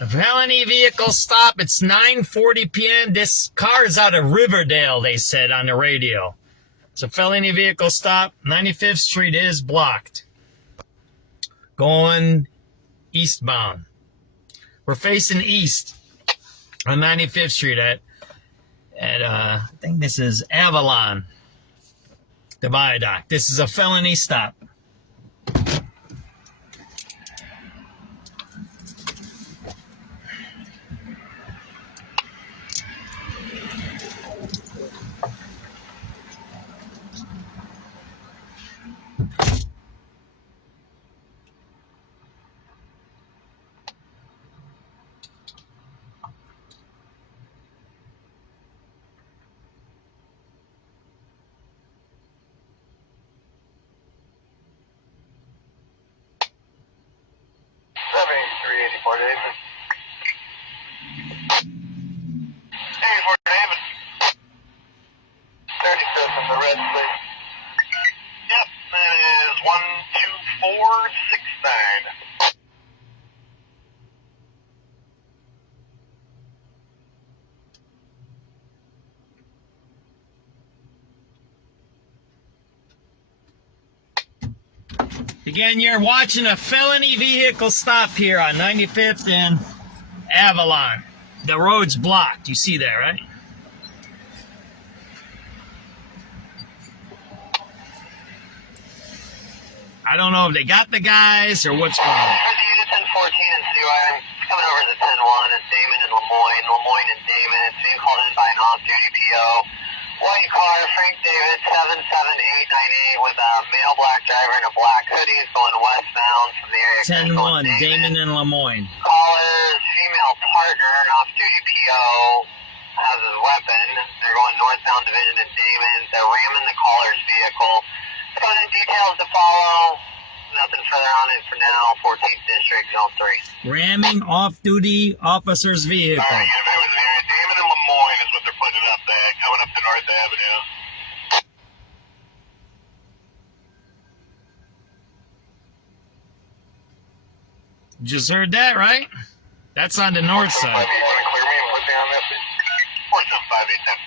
A felony vehicle stop. It's 9:40 p.m. This car is out of Riverdale, they said on the radio. It's a felony vehicle stop. 95th Street is blocked. Going eastbound. We're facing east on 95th Street at I think this is Avalon, the viaduct. This is a felony stop. Again, you're watching a felony vehicle stop here on 95th and Avalon. The road's blocked. You see that, right? I don't know if they got the guys or what's going on. For the unit 1014 and CY, coming over to 10-1, it's Damon and Lemoyne and Damon. It's being called in by an off-duty PO. White car, Frank David, 77898 with a male black driver in a black hoodie. It's going westbound from the area. 10-1, Damon and Lemoyne. Caller's female partner, an off-duty PO, has his weapon. They're going northbound division to Damon. They're ramming the caller's vehicle. Got in details to follow. Nothing further on it for now. 14th District, Zone 3. Ramming off-duty officer's vehicle. All right, yeah, it was there. Damon and Lemoyne is what they're putting up there, coming up to North Avenue. Just heard that, right? That's on the north side. You want to clear me and put me on this? 475 810.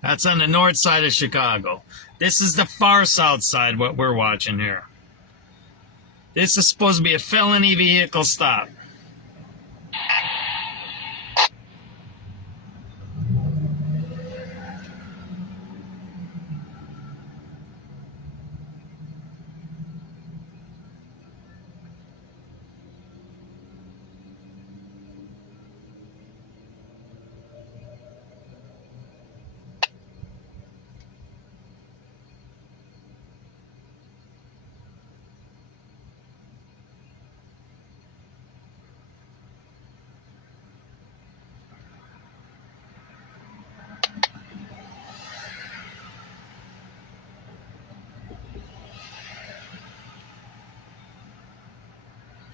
That's on the north side of Chicago. This is the far south side, what we're watching here. This is supposed to be a felony vehicle stop.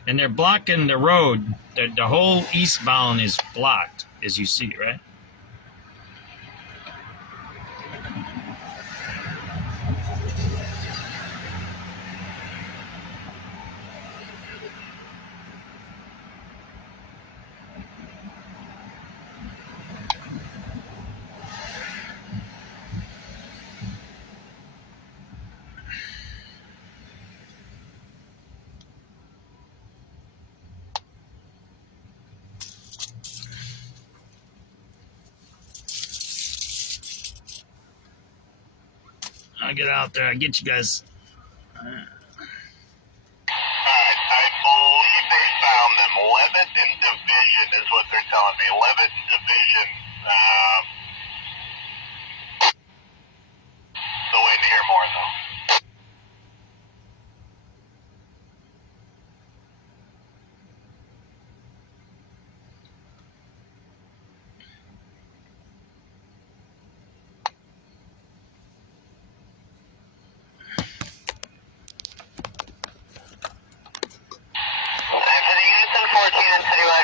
And they're blocking the road. The whole eastbound is blocked, as you see, right? I'll get out there. I'll get you guys. I believe they found them. 11th and Division is what they're telling me. 11th and Division. Still waiting to hear more, though.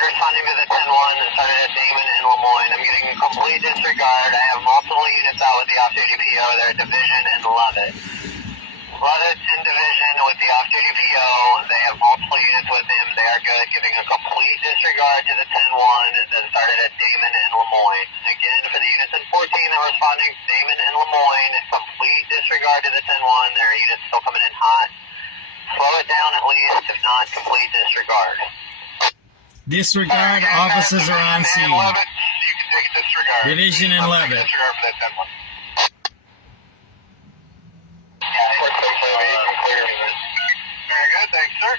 Responding to the 10-1 that started at Damon and Lemoyne. I'm getting a couple complete disregard. I have multiple units out with the off-duty PO. They're Division and Levitt. Levitt's in Division with the off-duty PO. They have multiple units with him. They are good, giving a complete disregard to the 10-1 that started at Damon and Lemoyne. Again, for the units in 14 that are responding to Damon and Lemoyne, complete disregard to the 10-1. Their units still coming in hot. Slow it down at least, if not complete disregard. Disregard, officers are on scene. Levitt, you can take disregard. Division and Levitt. Disregard for that 10-1. Very good, thanks, sir.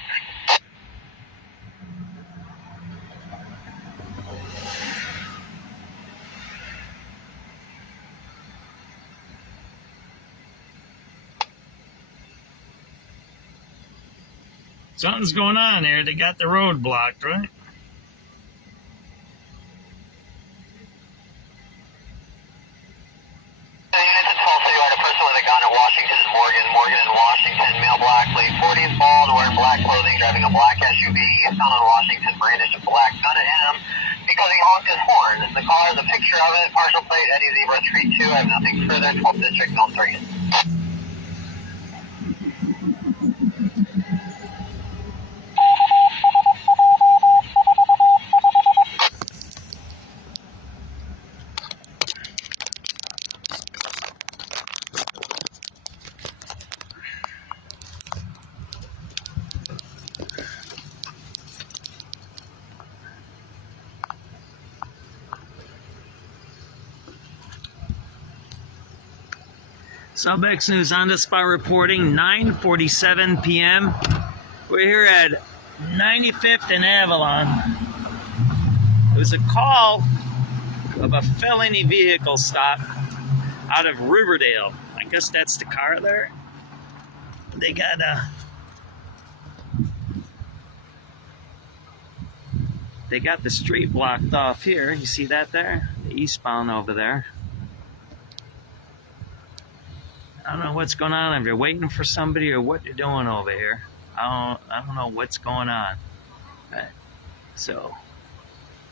Something's going on there. They got the road blocked, right? Units at Tulsa, you had a person with a gun at Washington and Morgan. Morgan and Washington, male black, late 40s, bald, wearing black clothing, driving a black SUV. Found on Washington, brandished a black gun at him because he honked his horn. The car has a picture of it, partial plate, Eddie Zebra 32. I have nothing further, 12th District, Film 3. SubX.News on the spot reporting, 9:47 p.m. We're here at 95th and Avalon. It was a call of a felony vehicle stop out of Riverdale. I guess that's the car there. They got the street blocked off here. You see that there? The eastbound over there. I don't know what's going on. If you're waiting for somebody or what you're doing over here. I don't know what's going on. Right. So,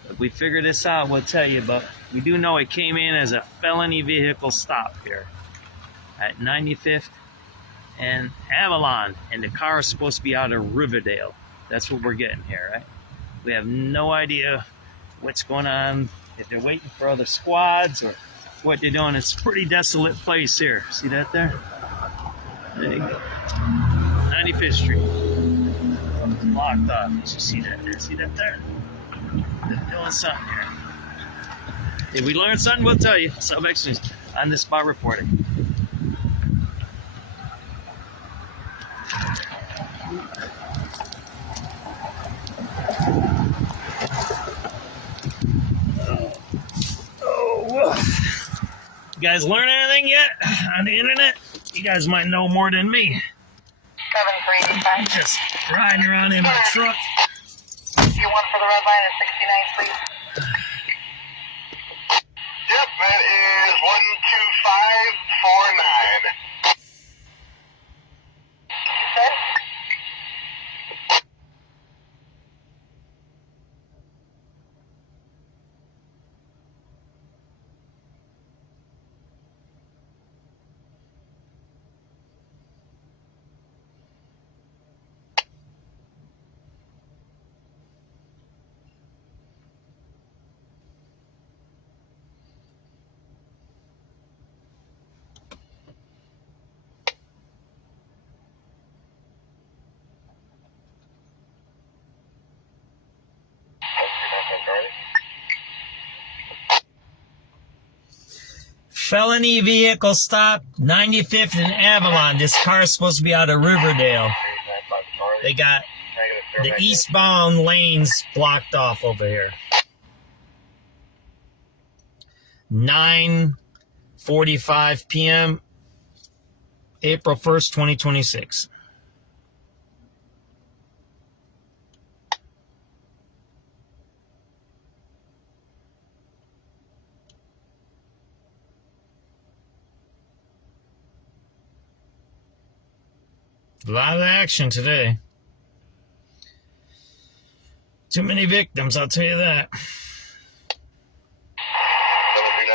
if we figure this out, we'll tell you. But we do know it came in as a felony vehicle stop here at 95th and Avalon. And the car is supposed to be out of Riverdale. That's what we're getting here, right? We have no idea what's going on. If they're waiting for other squads or what they're doing. It's a pretty desolate place here. See that there? There you go. 95th Street. It's blocked off. You see that there? See that there? They're doing something here. If we learn something, we'll tell you. SubX.News on the spot reporting. You guys learn anything yet on the internet? You guys might know more than me. 7385. Just riding around in my truck. You want for the red line at 69, please? Yep, that is 12549. Sir? Felony vehicle stop, 95th and Avalon. This car is supposed to be out of Riverdale. They got the eastbound lanes blocked off over here. 9:45 p.m. April 1st, 2026. A lot of action today. Too many victims, I'll tell you that. 7395,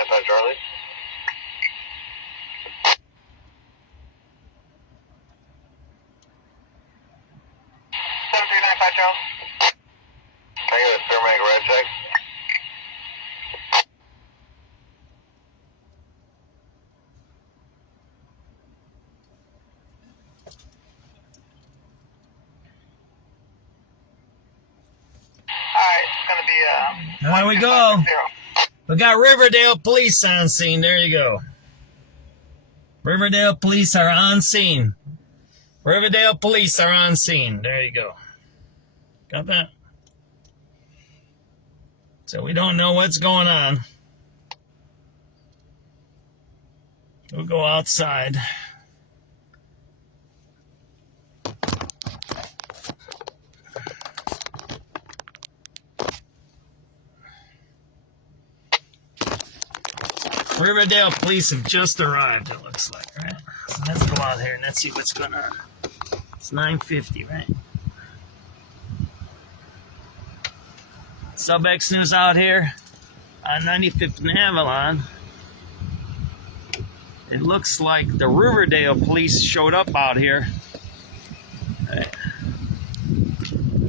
395 Jones. Can I get a thermatic red check? Alright, it's gonna be There we go. We got Riverdale police on scene. There you go. Riverdale police are on scene. Riverdale police are on scene. There you go. Got that? So we don't know what's going on. We'll go outside. Riverdale police have just arrived, it looks like, right? So let's go out here and let's see what's going on. It's 9:50, right? SubX.News out here on 95th and Avalon. It looks like the Riverdale police showed up out here. Right.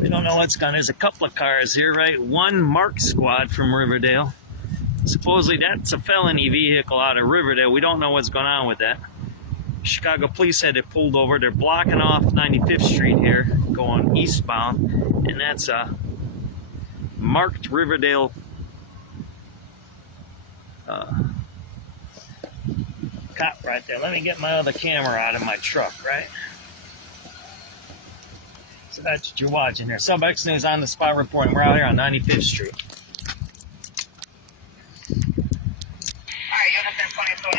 We don't know what's going on. There's a couple of cars here, right? One marked squad from Riverdale. Supposedly that's a felony vehicle out of Riverdale. We don't know what's going on with that. Chicago police had it pulled over. They're blocking off 95th Street here, going eastbound. And that's a marked Riverdale cop right there. Let me get my other camera out of my truck, right? So that's what you're watching here. SubX.News on the spot reporting. We're out here on 95th Street. We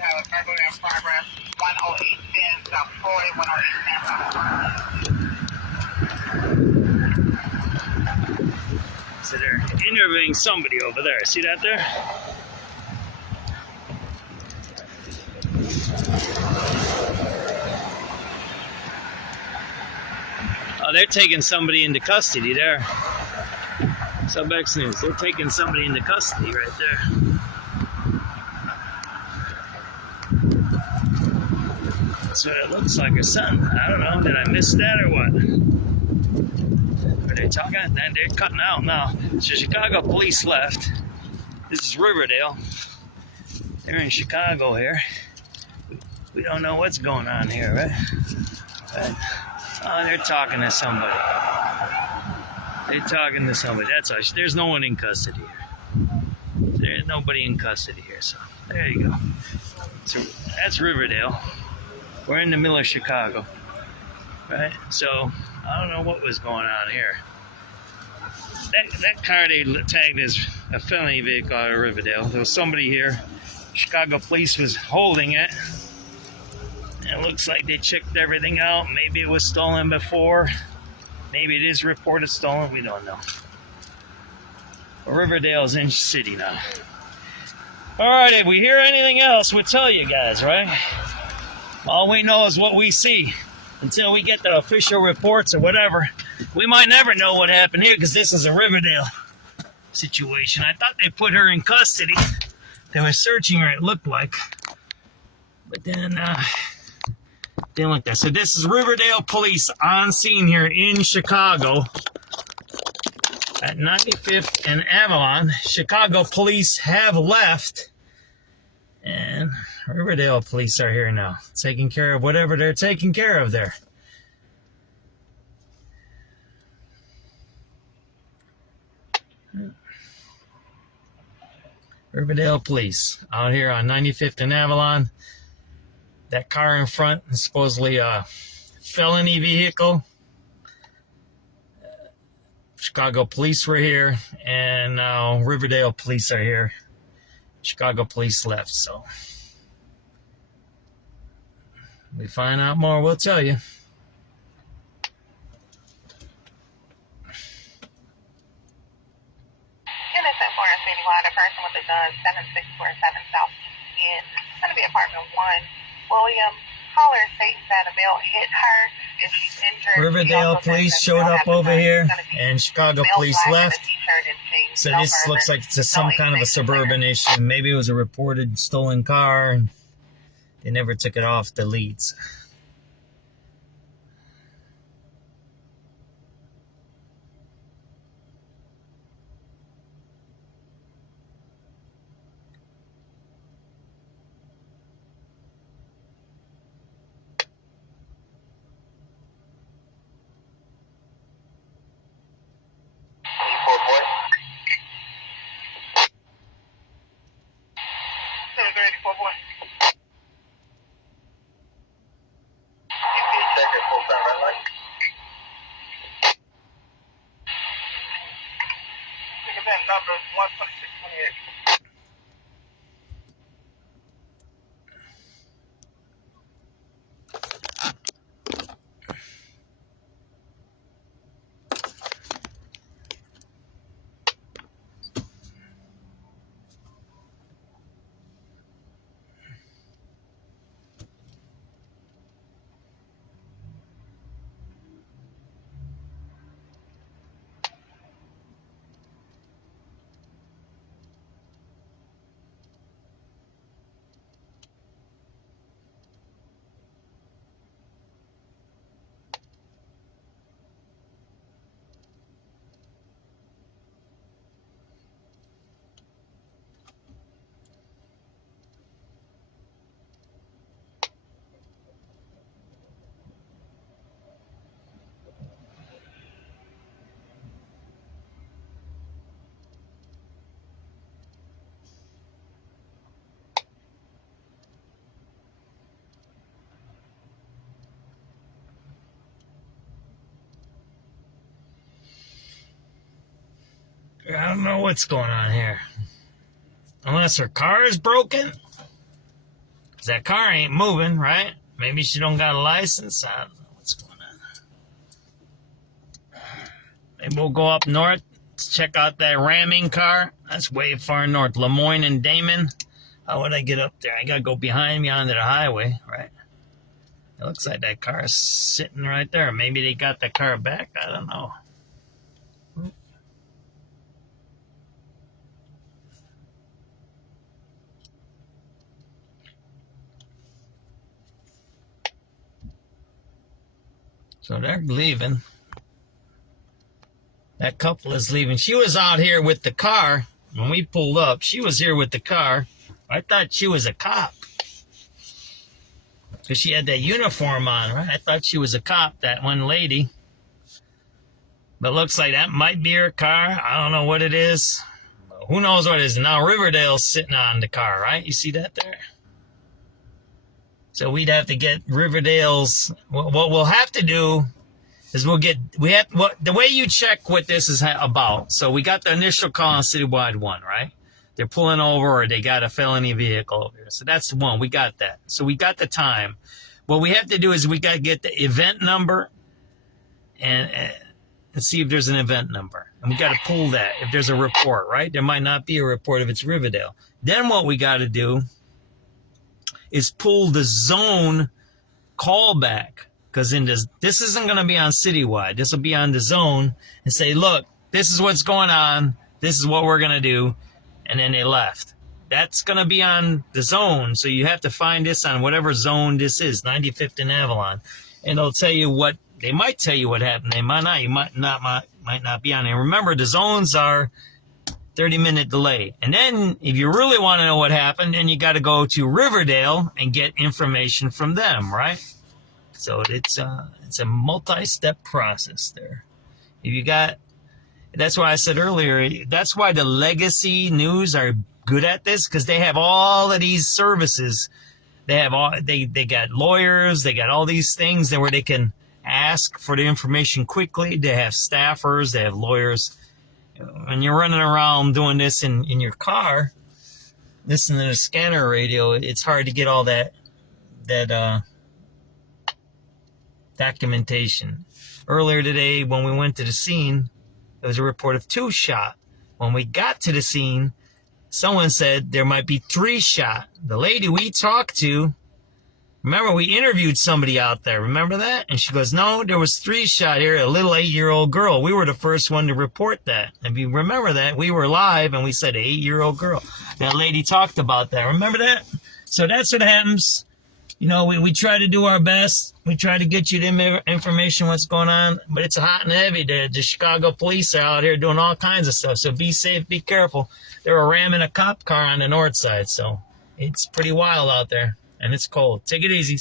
have a burglary in progress. 108 10 South Floyd, 108 10 South Floyd. So they're interviewing somebody over there. See that there? Oh, they're taking somebody into custody there. SubX.News. They're taking somebody into custody right there. That's what it looks like or something. I don't know. Did I miss that or what? Are they talking? They're cutting out now. So Chicago police left. This is Riverdale. They're in Chicago here. We don't know what's going on here, right? Oh, they're talking to somebody. They're talking to somebody. That's us. There's no one in custody here. There's nobody in custody here. So there you go. So that's Riverdale. We're in the middle of Chicago, right? So I don't know what was going on here. That car they tagged as a felony vehicle out of Riverdale. There was somebody here. Chicago police was holding it. And it looks like they checked everything out. Maybe it was stolen before. Maybe it is reported stolen. We don't know. But Riverdale's in city now. All right, if we hear anything else, we'll tell you guys, right? All we know is what we see. Until we get the official reports or whatever, we might never know what happened here because this is a Riverdale situation. I thought they put her in custody. They were searching her, it looked like. But then, didn't look that. So this is Riverdale police on scene here in Chicago at 95th and Avalon. Chicago police have left. And Riverdale police are here now, taking care of whatever they're taking care of there. Riverdale police out here on 95th and Avalon. That car in front is supposedly a felony vehicle. Chicago police were here, and now Riverdale police are here. Chicago police left, so we find out more, we'll tell you. Innocent Forest Citywide, a person with a gun, 7647 South in, it's going to be apartment 1. William Caller states that a male hit her and she's injured. Riverdale police showed up over here, and Chicago police left. So this looks like it's some kind of a suburban issue. Maybe it was a reported stolen car, and they never took it off the leads. number 12628. I don't know what's going on here. Unless her car is broken. 'Cause that car ain't moving, right? Maybe she don't got a license. I don't know what's going on. Maybe we'll go up north to check out that ramming car. That's way far north. Lemoyne and Damon. How would I get up there? I gotta go behind me onto the highway, right? It looks like that car is sitting right there. Maybe they got the car back. I don't know. So they're leaving. That couple is leaving. She was out here with the car when we pulled up. She was here with the car. I thought she was a cop. Because she had that uniform on, right? I thought she was a cop, that one lady. But looks like that might be her car. I don't know what it is. Who knows what it is. Now Riverdale's sitting on the car, right? You see that there? So we'd have to get Riverdale's. What we'll have to do is the way you check what this is about. So we got the initial call on Citywide 1, right? They're pulling over or they got a felony vehicle over here. So that's one. We got that. So we got the time. What we have to do is we got to get the event number and see if there's an event number. And we got to pull that if there's a report, right? There might not be a report if it's Riverdale. Then what we got to do is pull the zone callback. Because this isn't going to be on Citywide. This will be on the zone and say, look, this is what's going on. This is what we're going to do. And then they left. That's going to be on the zone. So you have to find this on whatever zone this is, 95th and Avalon. And they'll tell you what, they might tell you what happened. They might not. You might not be on it. Remember, the zones are 30-minute delay. And then if you really want to know what happened, then you got to go to Riverdale and get information from them, right? So it's a multi-step process there. If you got, that's why I said earlier, that's why the legacy news are good at this, because they have all of these services. They have they got lawyers, they got all these things where they can ask for the information quickly. They have staffers, they have lawyers. When you're running around doing this in your car, listening to the scanner radio, it's hard to get all that documentation. Earlier today, when we went to the scene, there was a report of 2 shot. When we got to the scene, someone said there might be 3 shot. The lady we talked to, remember we interviewed somebody out there, remember that? And she goes, no, there was 3 shot here, a little 8-year-old girl. We were the first one to report that. If you remember that, we were live and we said an 8-year-old girl. That lady talked about that. Remember that? So that's what happens. You know, we try to do our best. We try to get you the information, what's going on. But it's hot and heavy. The Chicago police are out here doing all kinds of stuff. So be safe, be careful. They were ramming a cop car on the north side. So it's pretty wild out there. And it's cold. Take it easy.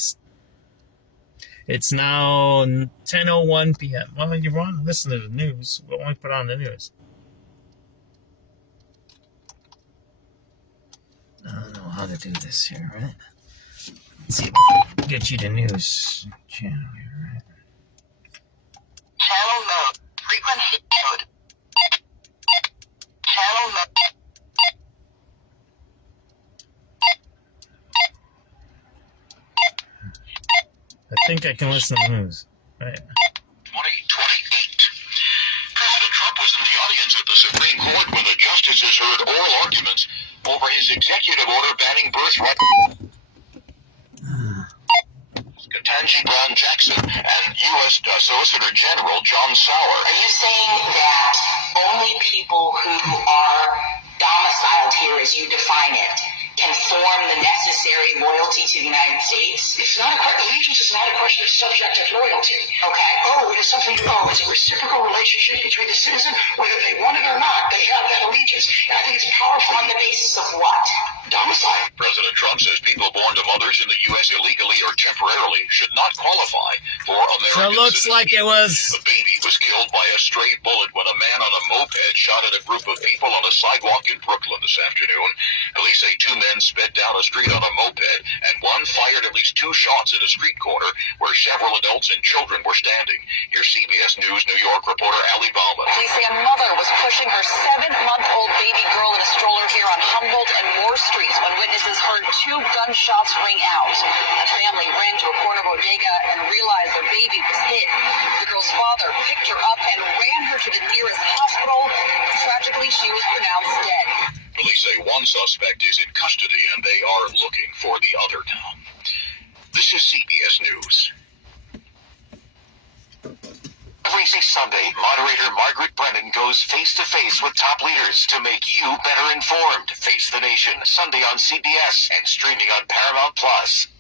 It's now 10:01 p.m. Well, you want to listen to the news. What won't we put on the news? I don't know how to do this here, right? Let's see if I can get you the news channel here, right? Channel mode. Frequency mode. Channel think I can listen to the news. Right. 2028. President Trump was in the audience at the Supreme Court when the justices heard oral arguments over his executive order banning birthright. Ketanji Brown Jackson and U.S. Solicitor General John Sauer. Are you saying that only people who are domiciled here, as you define it, can form the necessary loyalty to the United States? It's not allegiance is not a question of subjective loyalty. Okay. It is something, it's a reciprocal relationship between the citizen, whether they want it or not, they have that allegiance. And I think it's powerful. On the basis of what? Domicile. President Trump says people born to mothers in the U.S. illegally or temporarily should not qualify for American So it looks like it was... A baby was killed by a stray bullet when a man on a moped shot at a group of people on a sidewalk in Brooklyn this afternoon. Police say 2 men sped down a street on a moped, and one fired at least 2 shots at a street corner where several adults and children were standing. Here's CBS News New York reporter Ali Bauman. Police say a mother was pushing her 7-month-old baby girl in a stroller here on Humboldt and Moore Streets when witnesses heard 2 gunshots ring out. A family ran to a corner bodega and realized their baby was hit. The girl's father picked her up and ran her to the nearest hospital. Tragically, she was pronounced dead. Police say 1 suspect is in custody and they are looking for the other now. This is CBS News. Every Sunday, moderator Margaret Brennan goes face-to-face with top leaders to make you better informed. Face the Nation, Sunday on CBS and streaming on Paramount+.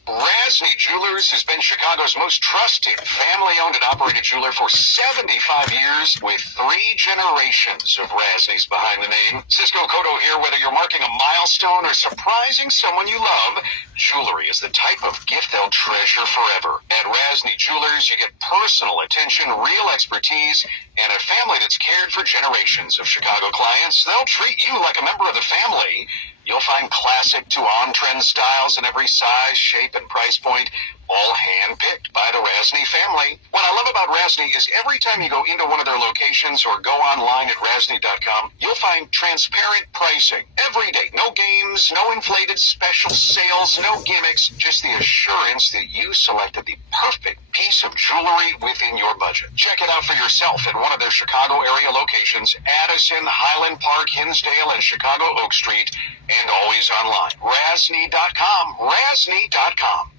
Rasney Jewelers has been Chicago's most trusted family-owned and operated jeweler for 75 years with 3 generations of Rasneys behind the name. Cisco Cotto here. Whether you're marking a milestone or surprising someone you love, jewelry is the type of gift they'll treasure forever. At Rasney Jewelers, you get personal attention, real expertise, and a family that's cared for generations of Chicago clients. They'll treat you like a member of the family. You'll find classic to on-trend styles in every size, shape, and price point, all hand-picked by the Rasney family. What I love about Rasney is every time you go into one of their locations or go online at Rasney.com, you'll find transparent pricing every day. No games, no inflated special sales, no gimmicks, just the assurance that you selected the perfect piece of jewelry within your budget. Check it out for yourself at one of their Chicago area locations, Addison, Highland Park, Hinsdale, and Chicago Oak Street, and always online. Rasney.com. Rasney.com.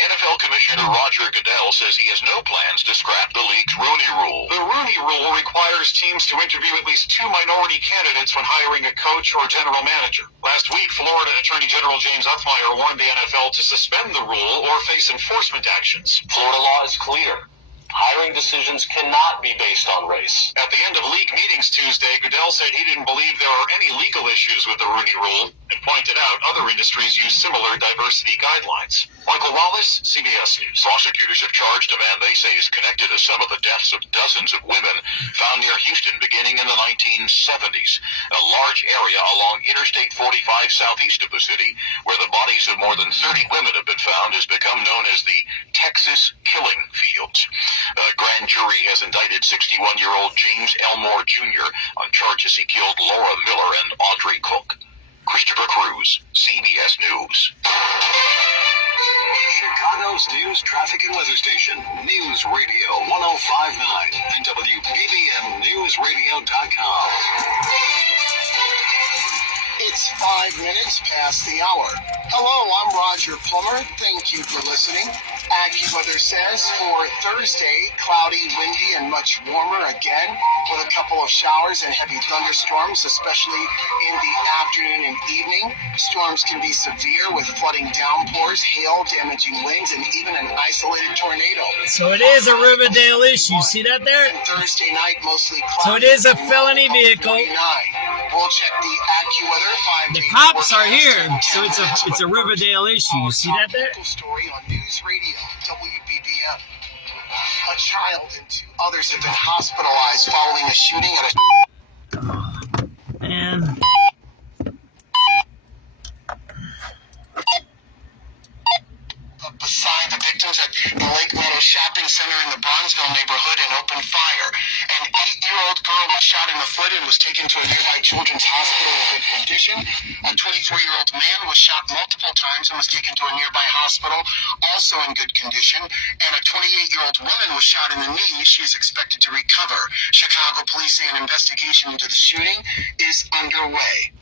NFL Commissioner Roger Goodell says he has no plans to scrap the league's Rooney Rule. The Rooney Rule requires teams to interview at least 2 minority candidates when hiring a coach or general manager. Last week, Florida Attorney General James Upmeyer warned the NFL to suspend the rule or face enforcement actions. Florida law is clear. Hiring decisions cannot be based on race. At the end of league meetings Tuesday, Goodell said he didn't believe there are any legal issues with the Rooney Rule and pointed out other industries use similar diversity guidelines. Michael Wallace, CBS News. Prosecutors have charged a man they say is connected to some of the deaths of dozens of women found near Houston beginning in the 1970s. A large area along Interstate 45 southeast of the city, where the bodies of more than 30 women have been found, has become known as the Texas Killing Fields. A grand jury has indicted 61-year-old James Elmore Jr. on charges he killed Laura Miller and Audrey Cook. Christopher Cruz, CBS News. Chicago's news, traffic, and weather station, News Radio 105.9 and WPBMNewsRadio.com. It's 5 minutes past the hour. Hello, I'm Roger Plummer. Thank you for listening. AccuWeather says for Thursday, cloudy, windy, and much warmer again, with a couple of showers and heavy thunderstorms, especially in the afternoon and evening. Storms can be severe with flooding downpours, hail, damaging winds, and even an isolated tornado. So it is a Riverdale issue. See that there? And Thursday night, mostly cloudy. So it is a felony vehicle. 49. We'll check the AccuWeather 5-day The cops are forecast here, and so it's a Riverdale issue. You see that there? Local story on News Radio WPBM. A child and 2 others have been hospitalized following a shooting at a... Man. Beside the victims at the Lake Meadow Shopping Center in the Bronzeville neighborhood and opened fire. An 8-year-old girl was got shot in the foot and was taken to a nearby children's hospital in good condition. A 24-year-old man was shot multiple times and was taken to a nearby hospital, also in good condition. And a 28-year-old woman was shot in the knee. She is expected to recover. Chicago police say an investigation into the shooting is underway.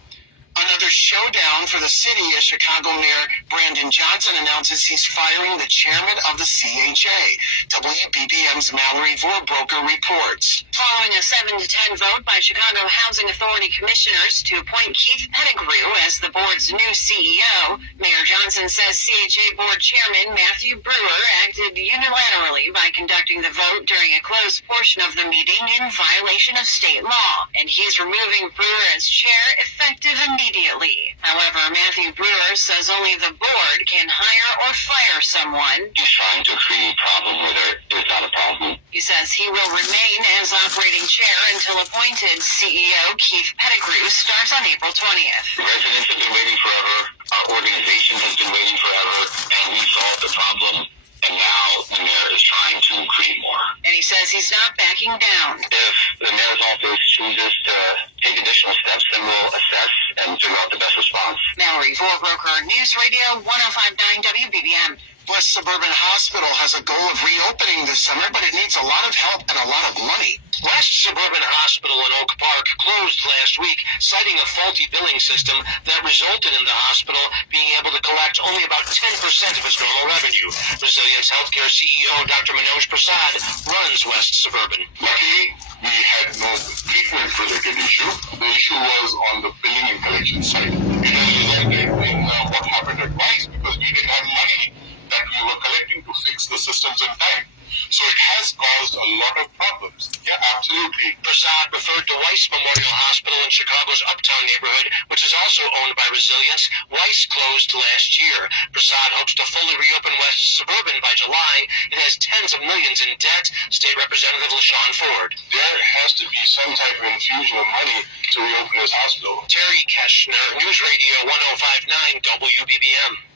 Another showdown for the city as Chicago Mayor Brandon Johnson announces he's firing the chairman of the CHA. WBBM's Mallory Vorbroker reports. Following a 7-10 vote by Chicago Housing Authority commissioners to appoint Keith Pettigrew as the board's new CEO, Mayor Johnson says CHA board chairman Matthew Brewer acted unilaterally by conducting the vote during a closed portion of the meeting in violation of state law, and he's removing Brewer as chair effective immediately. However, Matthew Brewer says only the board can hire or fire someone. He's trying to create a problem where there's not a problem. He says he will remain as operating chair until appointed CEO Keith Pettigrew starts on April 20th. Residents have been waiting forever. Our organization has been waiting forever, and we solved the problem. And now the mayor is trying to create more. And he says he's not backing down. If the mayor's office chooses to take additional steps, then we'll assess and figure out the best response. Mallory Vorbroker, News Radio 105.9 WBBM. West Suburban Hospital has a goal of reopening this summer, but it needs a lot of help and a lot of money. West Suburban Hospital in Oak Park closed last week, citing a faulty billing system that resulted in the hospital being able to collect only about 10% of its normal revenue. Resilience Healthcare CEO Dr. Manoj Prasad runs West Suburban. Luckily, we had no treatment-related issue. The issue was on the billing and collection side. It has resulted in what happened at Vice because we didn't have money that we were collecting to fix the systems in time. So it has caused a lot of problems. Yeah, absolutely. Prasad referred to Weiss Memorial Hospital in Chicago's Uptown neighborhood, which is also owned by Resilience. Weiss closed last year. Prasad hopes to fully reopen West Suburban by July. It has tens of millions in debt. State Representative LaShawn Ford. There has to be some type of infusion of money to reopen this hospital. Terry Keschner, News Radio 105.9 WBBM.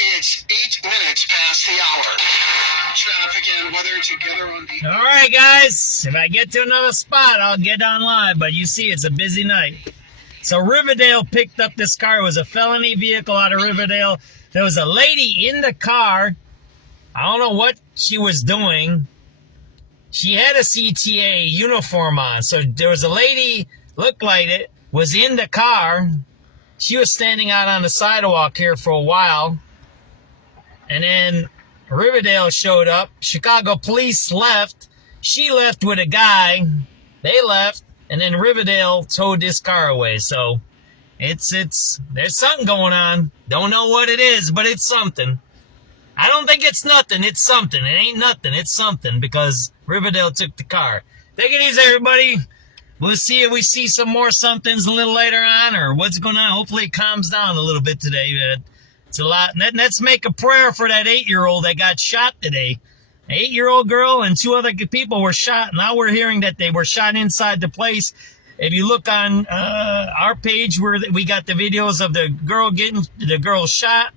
It's 8 minutes past the hour. Traffic and weather together on the... All right, guys. If I get to another spot, I'll get on live. But you see, it's a busy night. So Riverdale picked up this car. It was a felony vehicle out of Riverdale. There was a lady in the car. I don't know what she was doing. She had a CTA uniform on. So there was a lady, looked like it, was in the car. She was standing out on the sidewalk here for a while. And then Riverdale showed up. Chicago police left. She left with a guy. They left. And then Riverdale towed this car away. So there's something going on. Don't know what it is, but it's something. I don't think it's nothing. It's something. It ain't nothing. It's something because Riverdale took the car. Take it easy, everybody. We'll see if we see some more somethings a little later on or what's going on. Hopefully it calms down a little bit today. It's a lot. Let's make a prayer for that 8-year-old that got shot today. An 8-year-old girl and 2 other people were shot. Now we're hearing that they were shot inside the place. If you look on our page where we got the videos of the girl shot.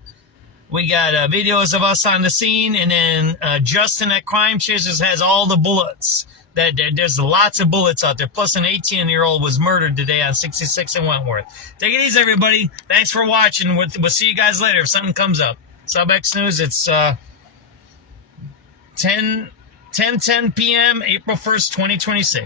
We got videos of us on the scene. And then Justin at Crime Chasers has all the bullets. There's lots of bullets out there. Plus an 18-year-old was murdered today on 66 in Wentworth. Take it easy, everybody. Thanks for watching. We'll see you guys later if something comes up. SubX.News, it's 10:10 p.m., April 1st, 2026.